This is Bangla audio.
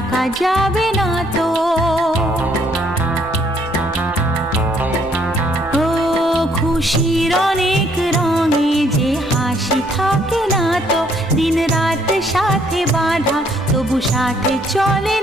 রাখা যাবে না তো। ও খুশির অনেক রঙে যে হাসি থাকে না তো, দিন রাত সাথে বাঁধা তবু সাথে চলে